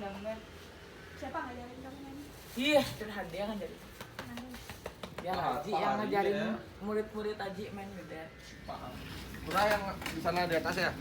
gambar. Siapa ngajarin kamu nyanyi? Iya, curhat dia kan jadi. Ya Aji yang ngajarin murid-murid Aji main gitar. Paham. Pura yang di sana di atas ya?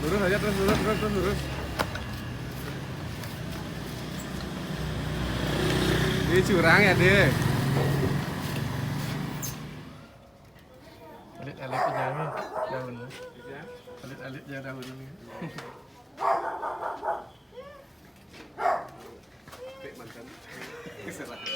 Lurus aja terus lurus. Ini curang ya deh. Alit-alit aja nih, daunnya. Alit-alit aja daunnya. Mantan. Kesalahan.